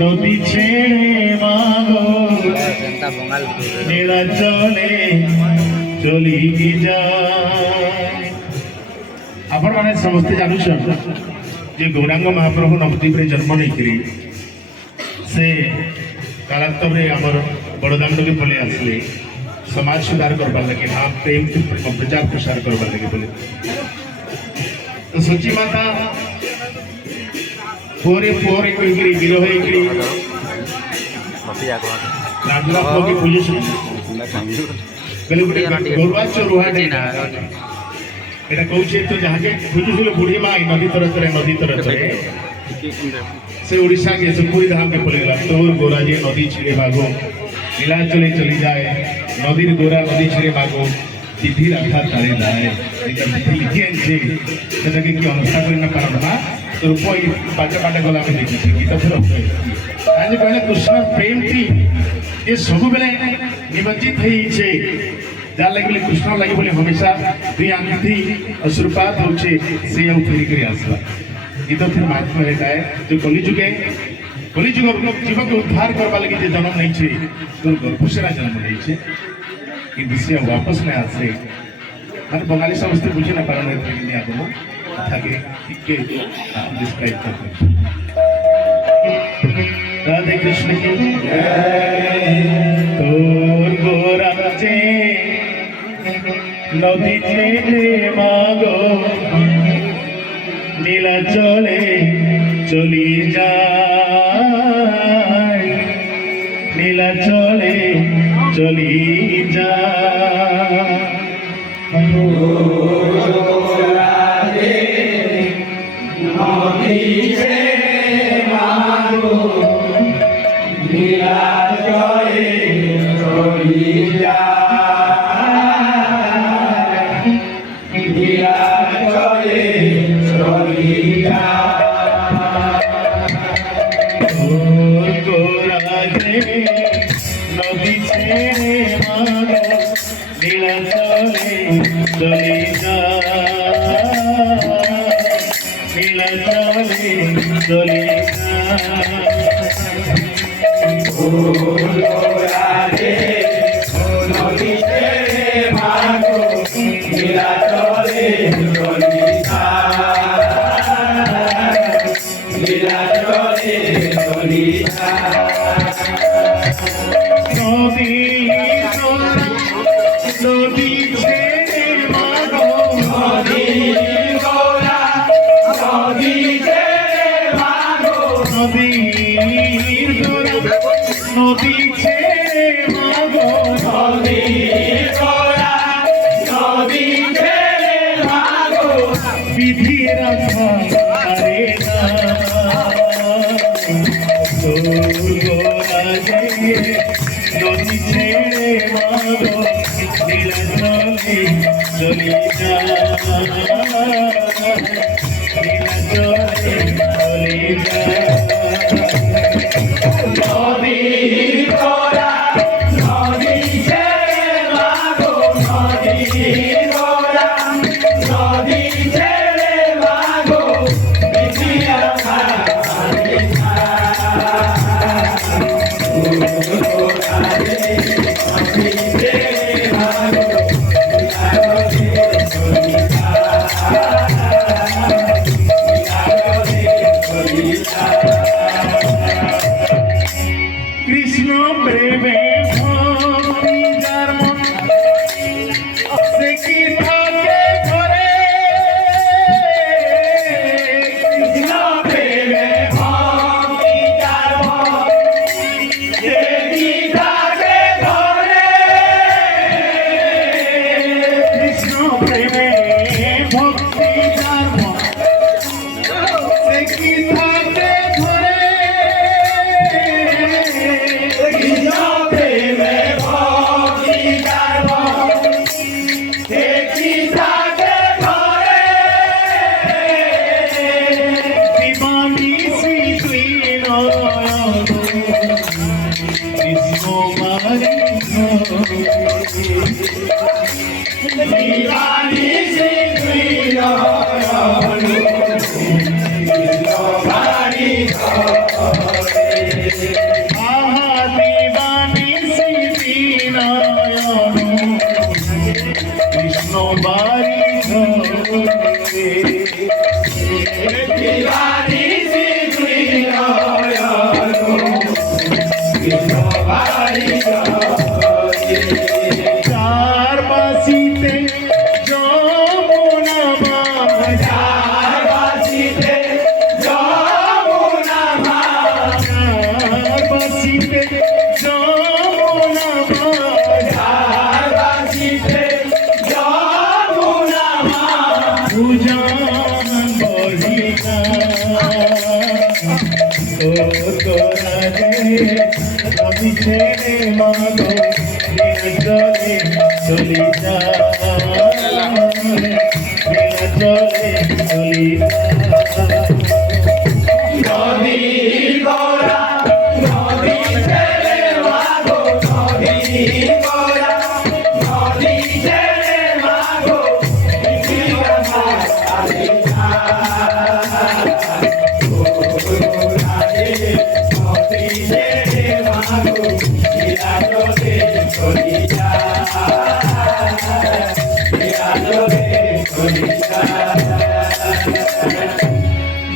নদী ছেড়ে মাগো নীলাচলে চলি যায়। आपण मैंने समस्ते जानूछन जे गौरांग महाप्रभु नवद्वीप रे जन्म नहीं से कालांतर में आमर बड़दांड के पले आसले समाज सुधार करवार लगे हाँ प्रेम प्रचार प्रसार करवार लगे बोले तो सची माता पोरे पोरे कोई गिरी गिरो है गिरी नाटला को की पुलिस गले गोरवा चोरुहा देना এটা কৌছে তো যাকে খুঁজুছিল বুড়ি মা নদী তরে নদী তরে সে উড়িষ্যা के सुखपुरी धाम के पले गला तोर गोरा जे नदी छिड़े भागो नीलाचले चली जाए नदीर गोरा नदी छिड़े भागो तिथि रखा तारे जाए तिथि लिखी आनছে সেটাকে কি অনুসরণ করি না কারণ না তোর পই পাটা পাটা গলা আমি দেখি গীতা ফের আজ কইলে কৃষ্ণ প্রেম টি এ সবু বেলে নিমজ্জিত হইছে যার লাগি বলে কৃষ্ণ লাগি বলে हमेशा দুই আঙ্গুঠি অশ্রুপাত হচ্ছে সে আর ফেরি করে আসলা গীতা ফের महात्मा है जो कलिजुगे कलिजुग जीव के उद्धार करवा लगी जे जन्म नहीं छे तो गर्भसेरा जन्म नहीं छे कि से वापस नहीं आसे माने बंगाली समस्त बुझे ना पालन है कि आगो थाके के डिस्क्राइब करते राधे कृष्ण की तोर गोरा जे नदी ছেড়ে মাগো নীলাচলে চলি যায় নীলাচলে চলি যায় নদী ছেড়ে মাগো নীলাচলে চলি যায় নীলাচলে চলি নদী ছেড়ে মাগো নদী গোরা নদী ছেড়ে মাগো নদীর গোরা নদী ছেড়ে মাগো নদী গোরা নদী ছেড়ে মাগো বিধি রাখা আরে না নদী ছেড়ে মাগো নীলাচলে চলি যায় নীলাচলে চলি যায় নদী গোরা নদী ছেড়ে মাগো নদী গোরা নদী ছেড়ে মাগো বিধি রাখা আহা দিবানি শ্রীনারায়ণ কৃষ্ণ বাড়ি ঘরে দিবানি শ্রীনারায়ণ কৃষ্ণ বাড়ি ঘরে চার বাসিতে যমুনা চার বাসিতে যমুনা চার বাসিতে যমুনা চার বাসিতে যমুনা পূজন বহিকা ও তোরা রে আমি ছেড়ে মাগো চলে চলি যা চলে চলি নদী গোরা নদী ছেড়ে মাগো নদী গোরা নদী ছেড়ে মাগো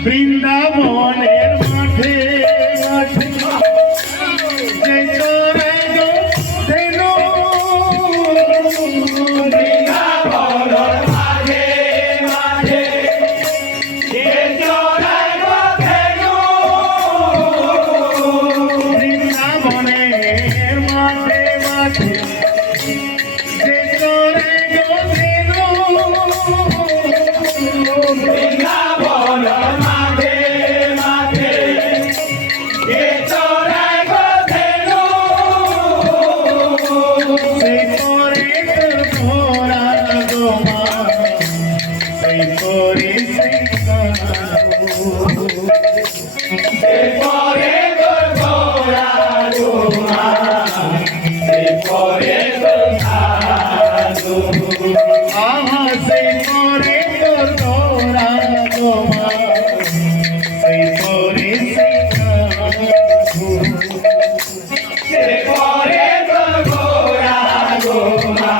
বৃন্দাবনের মাঠে মাঠে যে চরে গো ধেনু বৃন্দাবনের মাঠে মাঠে যে চরে গো ধেনু বৃন্দাবনের মাঠে মাঠে যে চরে গো ধেনু বৃন্দাবনের মাঠে মাঠে যে চরে গো ধেনু সেই পরে তোর ঘোড়া গো মা সেই পরে সেই পরে তোর ঘোড়া গো মা সেই পরে তোর আহা সেই পরে তোর ঘোড়া গো মা সেই পরে সেই পরে তোর ঘোড়া গো মা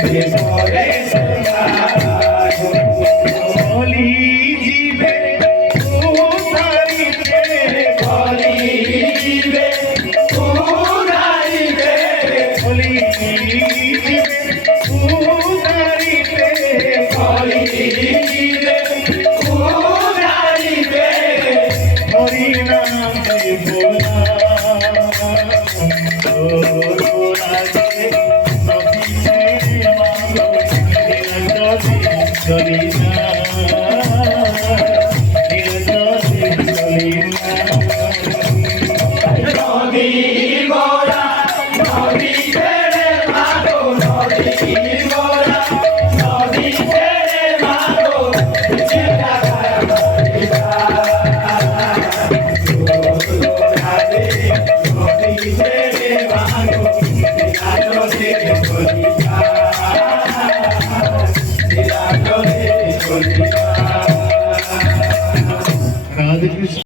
সেই পরে বলি জীবে উধারিতে বলি জীবে উধারিতে বলি জীবে উধারিতে বলি জীবে উধারিতে হরি নাম বলা